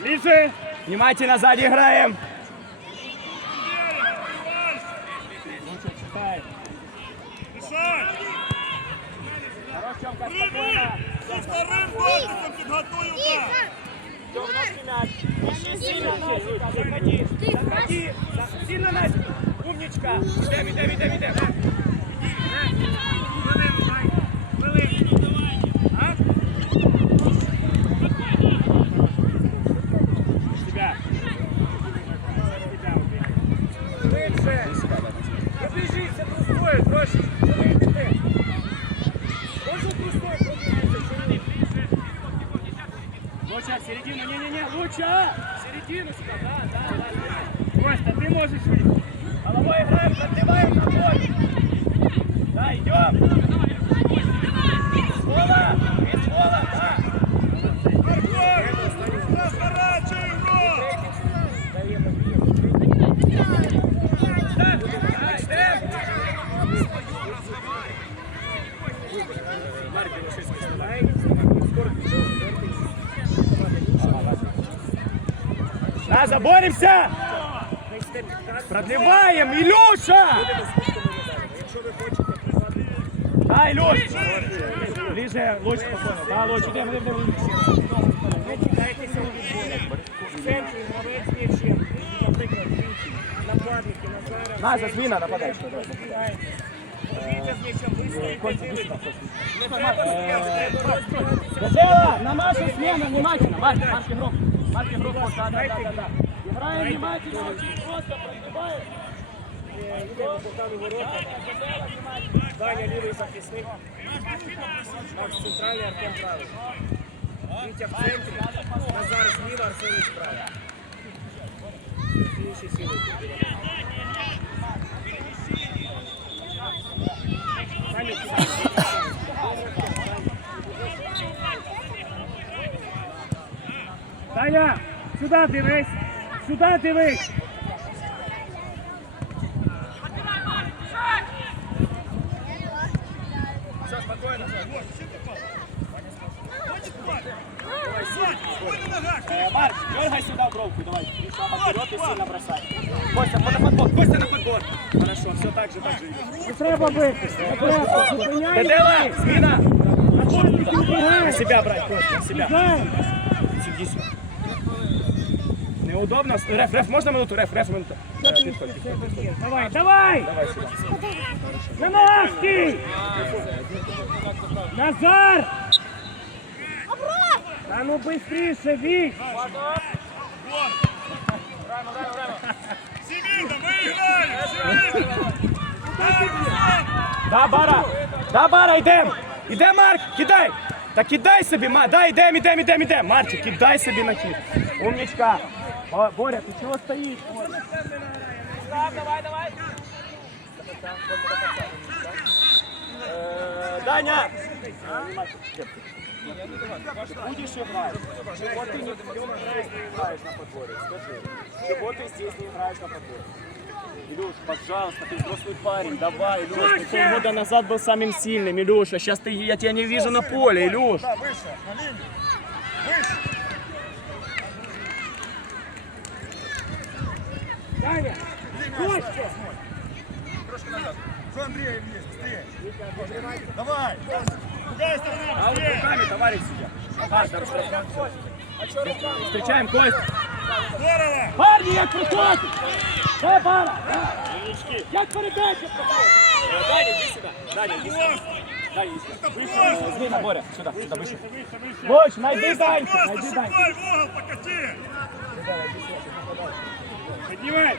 Ближе. Внимательно сзади играем. Удар! Ищи сильно, Сука, заходи. Заходи. За- Сильно, Настя. Умничка. Идем, идем, идем, идем. Да, идем. Да. Да, идем. Да, заборемся! Продлеваем, Илюша! Да, Илюш! Ближе, лучше, спокойно. Да, лучше, идем, идем, идем. Ви чекаєтеся у центрі гравець м'ячем. Наприклад. Нападники, Назара. Наза, зміна, збігати. Гажела, на нашу смену, внимательно. Марк, Марк, игрок. Марк, вот, да, да, да, да, да. Играем внимательно, очень просто, пробиваем. Йде по бокам ворота. Даня лівий захисник. Макс центральний, Артем правий. Вітя в центрі. Назар зліва, Арсеній справа. Інші сили. Саня, Таня, сюди дивись! Сюди дивись! Э, Марк, дергай сюда бровку, давай. Вперед и сильно бросай. Костя, на подбор, Костя на подбор. Хорошо, все так же, так же. Не треба бити! Не треба! Зупиняй! Дедела. Нападники На себя брать, Костя, на себя. Сиди сюда. Неудобно. Реф, реф, можно минуту? Реф, реф, минуту. Э, Підходь, підходь. Давай, давай! Давай сюда. На ногах стій! Назар! Та ну быстріше, Вік! Сіміда! Да, Бара! Да, Бара, йдем! Іде, Марк, кидай! Та кидай собі, Марк, да, йдем, йдем, йдем. Марчик, кидай собі на хід. Умничка. О, Боря, ти чого стоїш? Боря? Став, давай, давай. Е, Даня! Ты будешь играть? Чего ты не, здесь не играешь на подборе? Скажи. Чего ты здесь не играешь на подборе? Илюш, пожалуйста, ты взрослый парень, давай, Илюш, ты полгода назад был самым сильным, Илюша, сейчас ты, я тебя не вижу на поле, Илюш. Да, вище, на лінію! Вище! Даня! Костя! Трошки назад. Андрія є? Стрій! Давай! Другая сторона! А вот руками, товарищ судья. Здорово. Встречаем Кость. Здорово! Парни, як проходить! Де пара? Як передача? Даня, иди сюда. Даня, иди сюда. Даня, иди сюда. Выше, Зміна, Боря, сюда, сюда, выше. Луч, найди Даньку, найди Даньку. покати! Піднімай!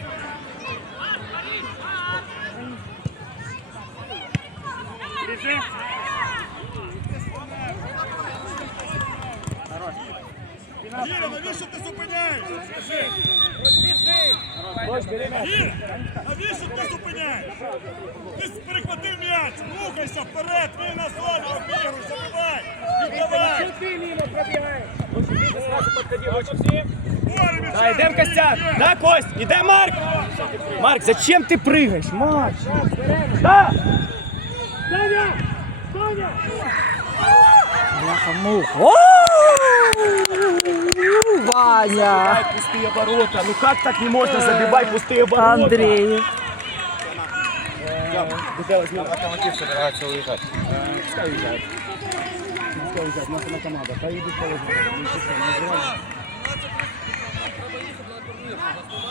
Біжи! Гіра, навіщо ти зупиняєшся? Скажи! Гіра, навіщо ти зупиняєшся? Ти перехватив м'яч, рухайся вперед, ви на зоні, обігруй, забивай! Віддавай! Що ти мимо пробігаєш? Да, идем, Костяк. Да, Кость, иди, Марк. Марк, зачем ты прыгаешь, Марк? Да. Даня! Даня! Бляха-муха. О! Аня. Забивай пустые ворота. Ну как так не можно забивать пустые ворота? Андрій. Где возьмем? Локомотив собирается уезжать. Пускай уезжает. Пускай уезжает. Наша на команда. Поедут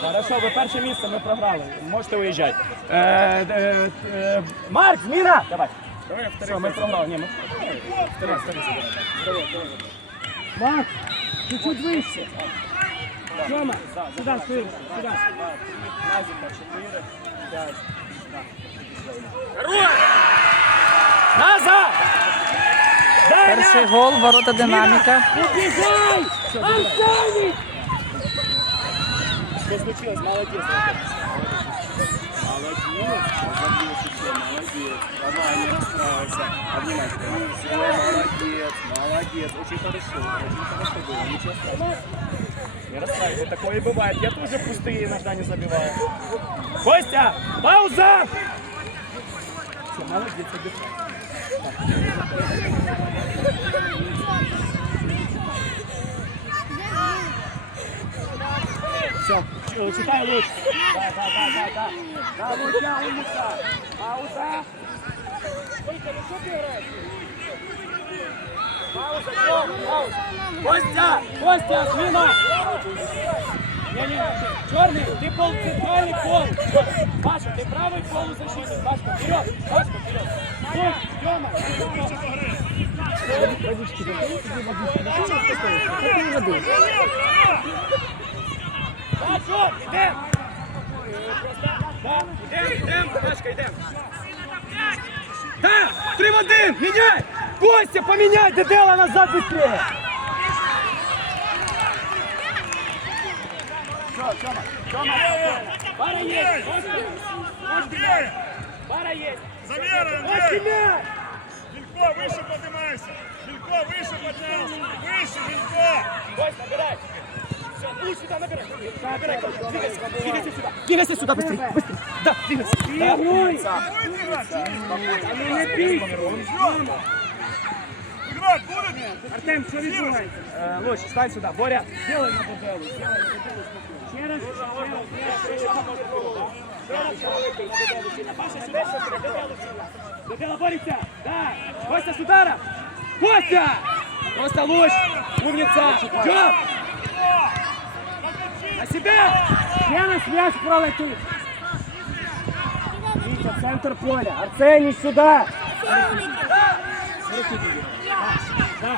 Хорошо, ви перше місце, ми програли. Можете. Е, е, е, Марк, зміна! Давай. Все, Второй, второй, давай. Марк, чуть-чуть сюди, сюди. Назика, 4, 5, Назад! Перший гол, ворота динаміка. Убігай! Арсеній! Что случилось? Молодец, Антон. Молодец. Давай, не расстраивайся. Обнимай. Все, молодец, молодец. Очень хорошо, очень хорошо было. Ничего страшного. Не расстраивайся, такое и бывает. Я тоже пустые иногда не забиваю. Костя, пауза! Все, молодец, отдыхай. Все, читай лучше. Да, да, да, да, да. Да, Лука, умница. Пауза. Витя, ну что ты играешь? Пауза, все, пауза. Костя, Костя, смена. Не-не, черный, ты пол, центральный пол. Паша, ты правый полузащитник. Пашка, вперед, Пашка, вперед. Стой, Тёма, Водички, Да, Джон, йдем! Да, йдем, йдем, Пашка, йдем. Да, три в один, міняй! Костя, поміняй, Дедела назад быстрее! Все, Тёма, Тёма, пара есть, Андрей! пара есть. Замера, Костя, Андрей! мяч! Вилько, выше поднимайся! Вилько, выше поднялся! Выше, Вилько! Кость, набирай! двигайся, двигайся сюда! Двигайся сюда, быстрее, быстрее! Да, двигайся! Да, умница! Будет играть? Ну не бій! Играть будет? Артем, що відбувається? Э, Луч, стань сюда. Боря, сделай на Деделу. Сделай на Деделу спокойно. Ще раз, ще раз. Паша, сюда, сюда, Деделу сюда. Дедела борется! Да! Костя с удара! Костя! Костя луч! Умница! Гоп! На себя! Ще раз м'яч пролетить. Вітя, центр поля. Арсеній, сюди. До конца!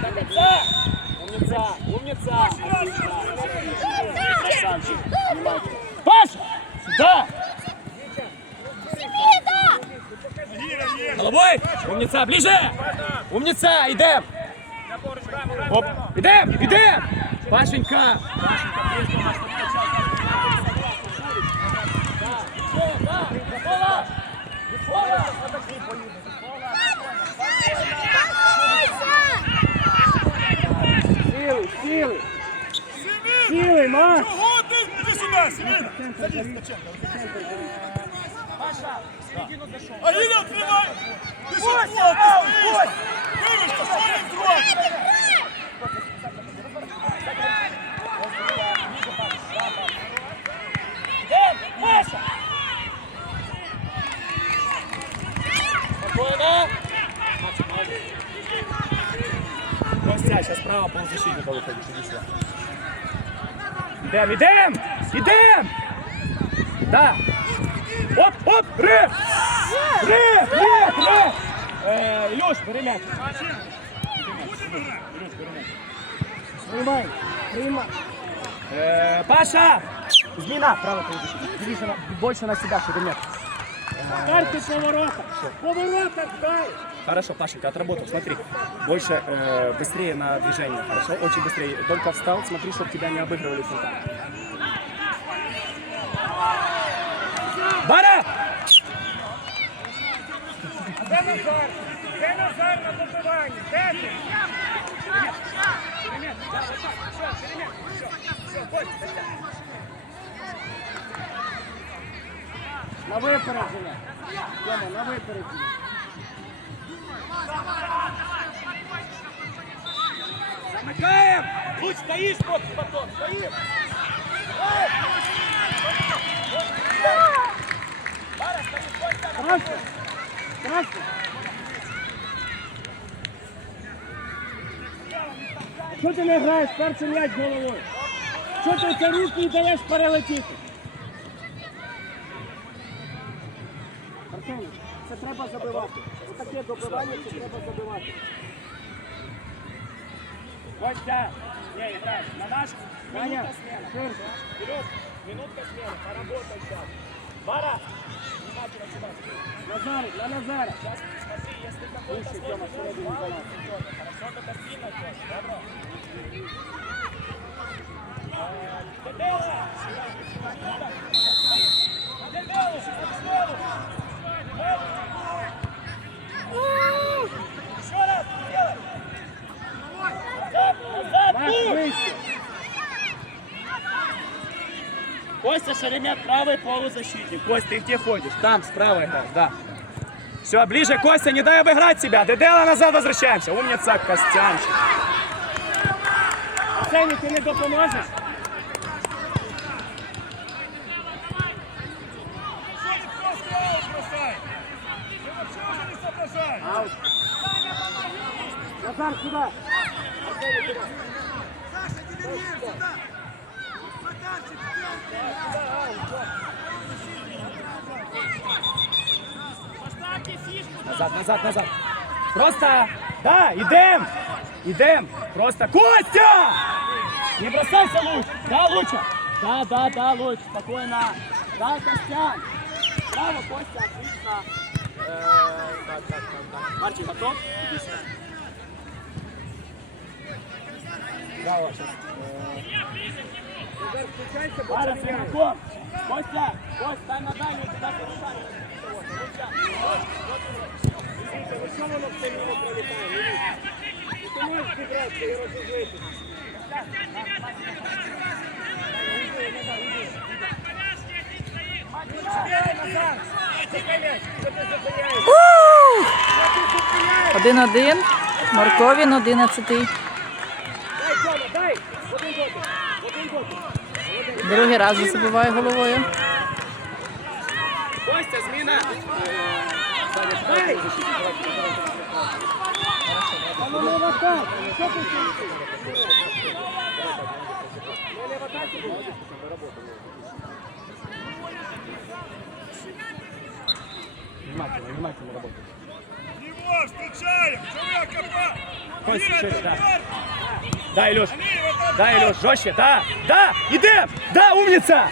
До конца! Умница! Умница! Отлично! Красавчик! Внимательно. Паша! Сюда! Гира есть! Головой! Умница! Ближе! Умница! Идем! Оп! Идем! Идем! Пашенька! Сіли, сіли. Семен! Сіли, Марк. Чего ты? Иди сюда, Семен! Садись, Ткаченко. А Игорь, открывай! Ты что, ты стоишь? Дивишься, що він зробить? Костя, сейчас справа полузащитника выходишь, иди сюда. Идем, идем! Идем! Да! Оп, оп! Реф! Реф! Реф! Реф! Э, Илюш, бери мяч. Приймай, приймай. Э, Паша! Змина! Право полузащитник. Больше на себя, чтобы нет. Карти поворота. Поворота дай. Хорошо, Пашенька, отработал. Смотри, больше, э, быстрее на движение, хорошо? Очень быстрее. Только встал, смотри, чтобы тебя не обыгрывали центра. Бара! Де Назар? Де Назар на добиванні? Де ти? На випередження. Тьома, на випередження. Отвлекаем! Луч, стоишь вот потом, стоим! Страшно! Страшно! Що ти не граєш перший м'яч головою? Що ти це руки і даєш перелетіти? Арсеній, це треба забивати. Отаке добивання це треба забивати. Костя! Не, играешь. На наш Ваня, минута смена. ширше. Вперед, минутка смены, поработай сейчас. Вара! Внимательно сюда. Назар, на Назара. Сейчас смотри, если какой-то Слушай, сложный Тёма, фаул, середину фаул баланс. идет. Хорошо, когда сильно идет. Добро. Э, Дебела! Дебела, Костя Шеремет, правый полузащитник. Костя, ты где ходишь? Там, справа играешь, да. Все, ближе, Костя, не дай обыграть себя. Дедела назад возвращаемся. Умница, Костянчик. Арсеній, ти не допоможеш? Да, да, да, Луч, спокойно. Да, Костян. Браво, Костя, отлично. Э, так, так, так, так. Марчин, готов? Браво, сейчас. Включайся, Пара с игроком. Костя, Костя, дай на дальнюю. Дивіться, ну що воно все мимо пролітає? Не вийде. Ну, Ти можеш зібратися і розізлити. Один-один. Марковін одинадцятий. Другий раз забиває головою. Костя, зміна. Що ти тут? Не, не в атаку був. Внимательно, внимательно работай. Его встречаем. Человека прав. Костя, Нет, шире, да. удар. Да, Илюш. Они вот это- Да, Илюш, жестче, да, да, идем, да, умница,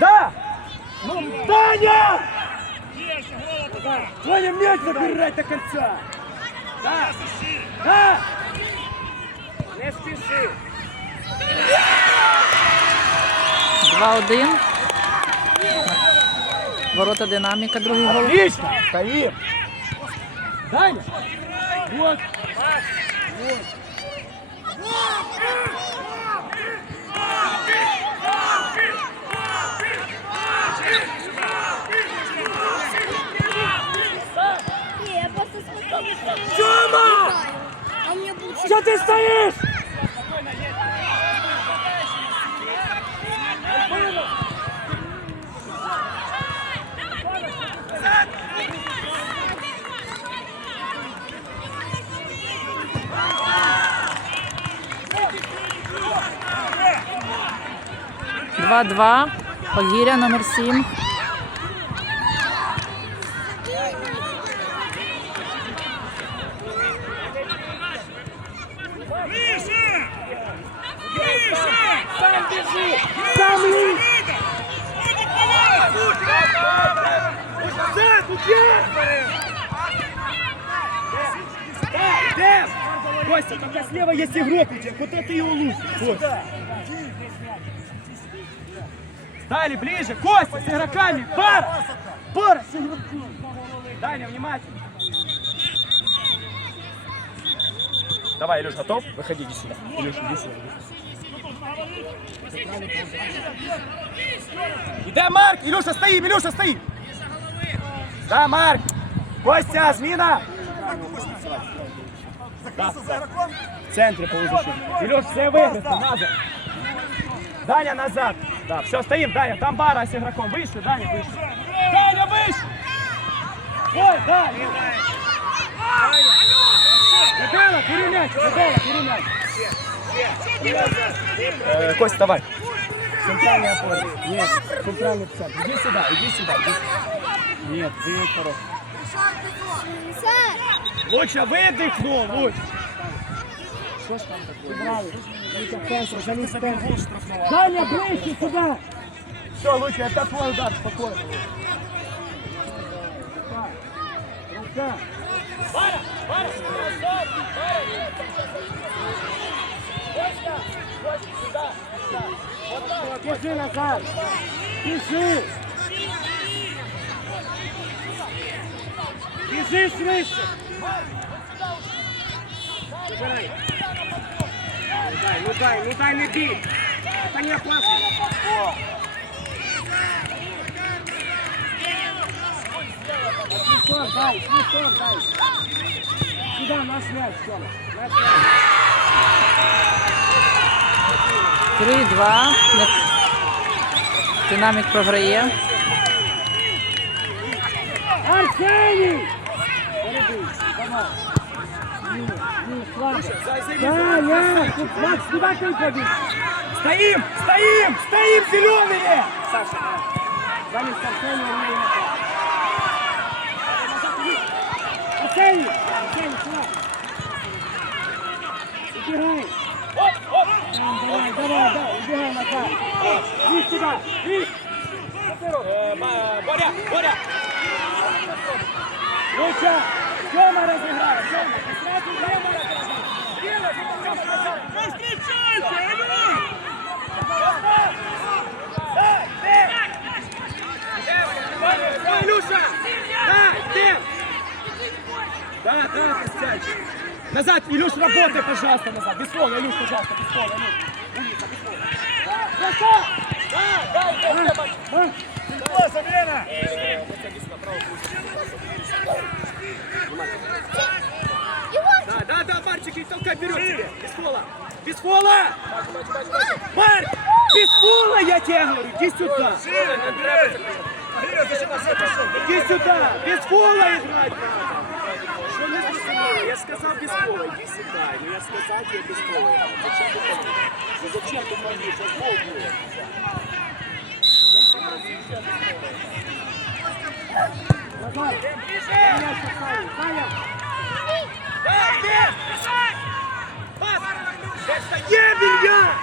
да, ну, Таня, Есть, голова туда. Таня, мяч забирать до конца, да, Ищи. да, Не спіши! 2-1. Ворота динаміка, другий гол. отлично, стоим, Таня, вот. Тёма! Что ты стоишь? Два-два. Погіря номер сім. Ближе! Ближе! Сам бежи, Сам слева есть игрок, у тебя, вот это его лучше, Костя. Стали ближе, Костя, с игроками, пара, пара с игроками. Даня, внимательно. Давай, Илюш, готов? Выходи, иди сюда. Илюш, иди сюда. Іде Марк! Ілюша, стоїм, Ілюша, стоїм! Да, Марк! Костя, зміна! Закрився за ігроком. В центрі повезучи. Ілюш, все виграти, назад. Даня назад. Да, все, стоїм, Даня, там бара з ігроком. Вище, Даня, вище. Даня, вище! Ой, Даня! М'яч, Дебела, бери м'яч. Э, Кость, вставай. Центральный опор. Нет, центральный центр. Иди сюда, иди сюда. Иди. Нет, ты хорош. Лучше выдохнул, лучше. Что ж там такое? Даня, ближче сюда! Все, лучше, это твой удар, спокойно. Рука. Варя, Варя, сюда, сюда. Вот так, бежи назад. Бежи. Бежи швидше. Забирай. Дай, ну дай, ну дай, не. Это не опасно. Свисток дай, свисток дай. Сюда наш мяч, Тёма. Наш мяч. 3-2. Динамік програє. Перебий, давай. Ні, ні, слабо. Да, да, тут Макс, куда ты ходишь? Стоим, стоим, стоим зелеными! Саша, Замес Арсения Ильина. Арсений, Арсений, сюда. Убегай. Давай, давай, давай, убегай назад. Вись сюда, вись. Боря, Боря. Луча, Тёма разыграл, Тёма, ты сразу Тёма разыграл. Делай, потом назад. Зустрічайте, Ілюш! Дай, Дем! Дай, Илюша! Дай, Дем! Да, да, Костянчик. Назад, Илюш, работай, пожалуйста, назад. Без фола, Илюш, пожалуйста, без фола, Илюш. Умница, без фола. Да, красава! Да, дай, Дем, Дем. Ось, заміна! Да, да, да, Вперед тебе. Без фола. Без фола! Марк! Без фола, я тебе говорю. Иди сюда. Иди сюда. Без фола играть. Что не без фола? Я сказал без фола. Иди сюда. Ну я сказал тебе без фола. Зачем ты фолишь? Ну зачем ты? Я фол будет. Назад. Меня спасали. Саня. Да, где? Это Ебелья!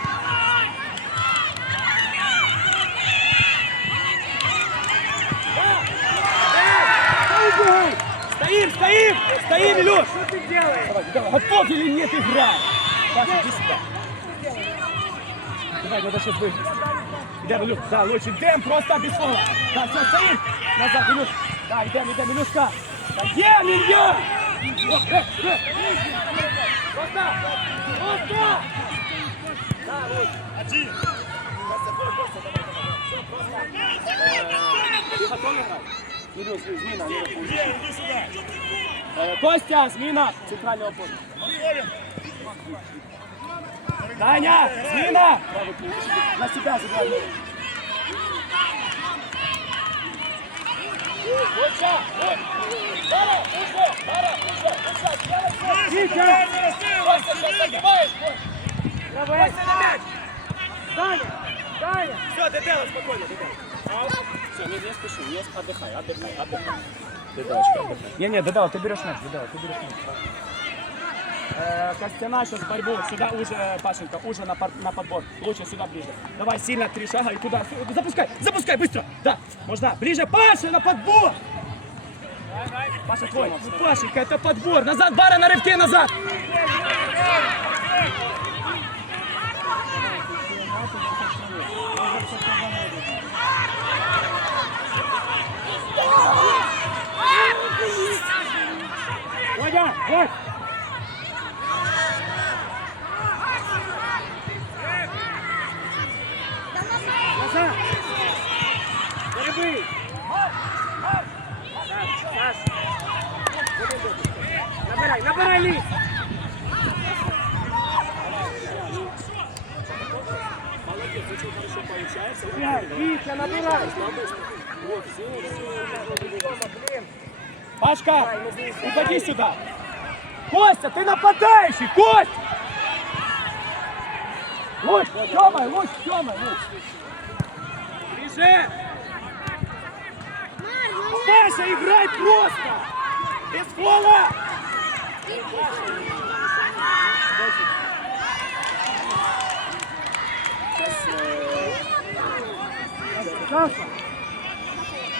Стоим, стоим! Стоим, Илюш! Что ты делаешь? Давай, давай, готов или нет играть? Паша, иди сюда. Давай, надо сейчас выиграть. Идем, Илюш, да, лучше. Идем, просто без фола. Да, все, стоим. Назад, Илюш. Да, идем, идем, Илюшка. Идем, Илья! Вот, э, э. Просто! Один. Ты готов играть? Сюди. Э, Костя, змена центрального поля. Даня, смена! На себя забирай. Вітя! Давай. Даня, Даня. Все, Дедела, спокойно, Дедела. Все, не, не спеши, не отдыхай, отдыхай, отдыхай. Деделочка, отдыхай. Не, не, Дедела, ты берешь мяч, Дедела, ты берешь мяч. Э, Костяна сейчас борьбу, сюда уже, Пашенька, уже на, пор- на подбор, лучше сюда ближе. Давай сильно, три шага и туда, запускай, запускай, быстро, да, можно, ближе, Паша, на подбор. Паша твой, ну, Пашенька, это подбор, назад, Бара на рывке, назад. Нападающий, Кость! Луч, Тёма, луч, Тёма, луч. Ближе. Паша, играй просто! Без фола!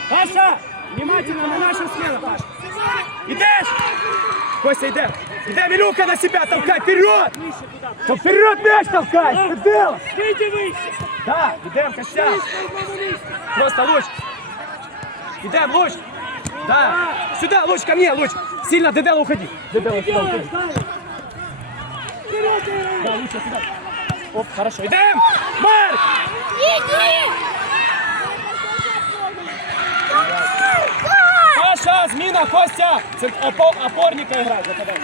Паша, внимательно на нашу смену, Паша. Идешь? Костя, идем. Идем, Илюха, на себя толкай, вперед! То вперед мяч толкай, ты делал? Выйди выше. Да, идем, Костя. Просто луч. Идем, луч. Да. Сюда, луч, ко мне, луч. Сильно, Дедел, уходи. Дедел, сюда, уходи. Да, лучше сюда. Оп, хорошо. Идем! Марк! Иди! Паша, змина, Костя! Опо- опорника играй, западай.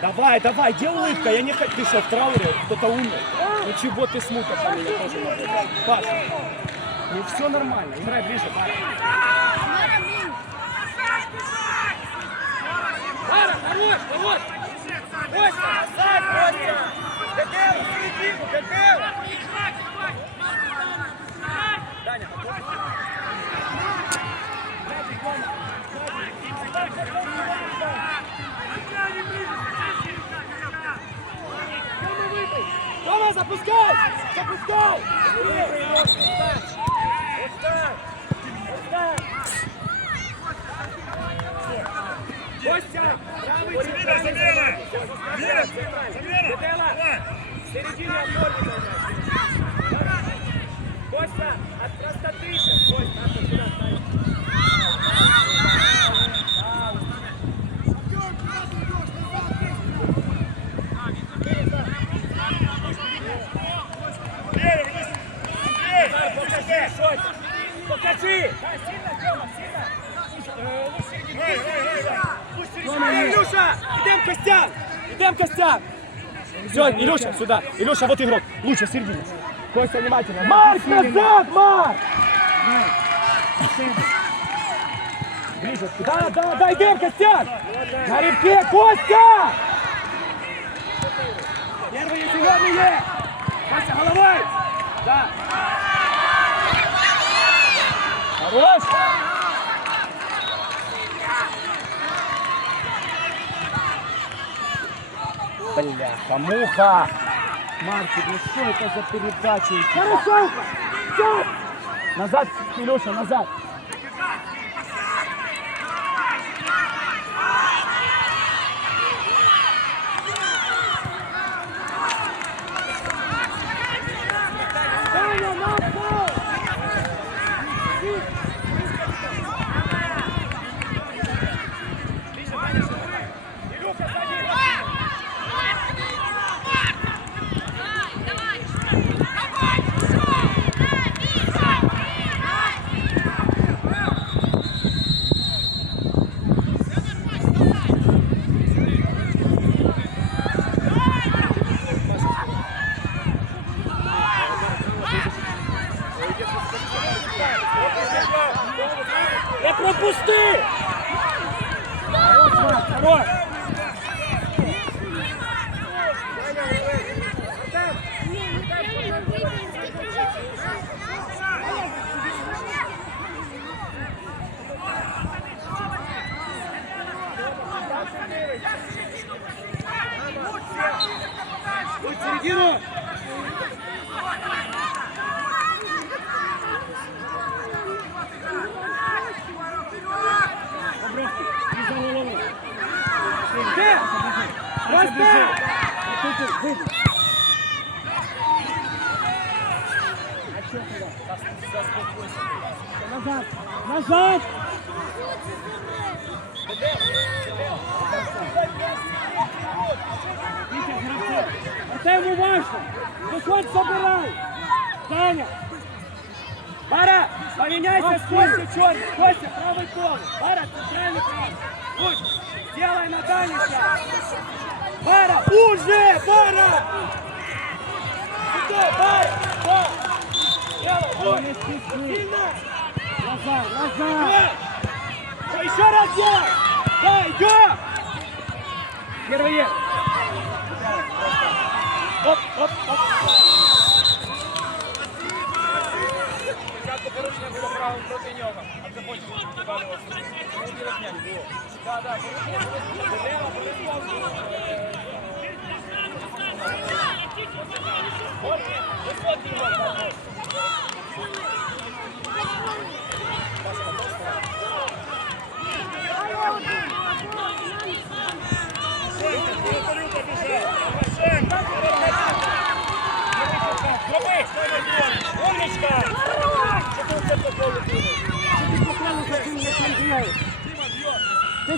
Давай, давай, делай улыбка, я не хочу. Ты что, в трауре? Кто-то умер? Ну чего ты смуток по мне тоже наблюдаешь? Паша, ну все нормально, играй ближе, Паша. Пара, хорош, хорош! Костя, назад, Костя! В середину, Дедел! Даня, Тома, запускай! Запускай! Костя, правый Заміна, заміна! Заміна! Заміна! Дедела, Давай! в середине опорника играй. Костя, от простоты сейчас, Костя, надо сюда ставить. Все, Илюша, сюда. Илюша, вот игрок. Лучше, середину. Костя, внимательно. Марк, назад, Марк! Ближе. Да, да, да, идем, Костян! На рыбке, Костя! Первые зеленые! Костя, головой! Да. Хорош! Бляха, муха! Марки, ну что это за передача? Хорошо! Все! Назад, Илюша, назад! Не пропусти! Хорош! Середину! Росте! Назад! Назад! Артем, уважно! Виходь, забирай! Таня! Пара, поменяйся с Костей черный. Костя, правый пол. Пара, центральный правый. Луч, делай на Дане сейчас. Пара, уже, пара! Сюда, пара, да. Делай, Назад, назад! Еще раз делай! Да, идем! Первый есть. Оп, оп, оп. Спочатку порушення проти нього, а це потім додавалося. Ну, діло м'яч було. Так, так, порушення було. Дерева,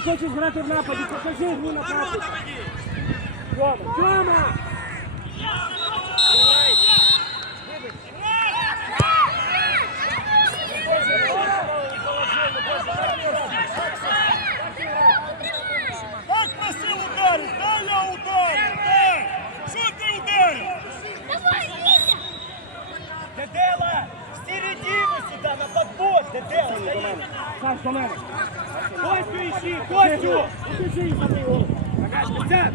хочеш грати в нападі, покажи гру на нападі. Тьома, Тьома! Так просив ударив. Дай я ударю. Дай. Що ти ударив? Дедела, в середину сюда, на подбор, Дедела, стоит. Саш, до мене. Костю іщи, Костю! Костю!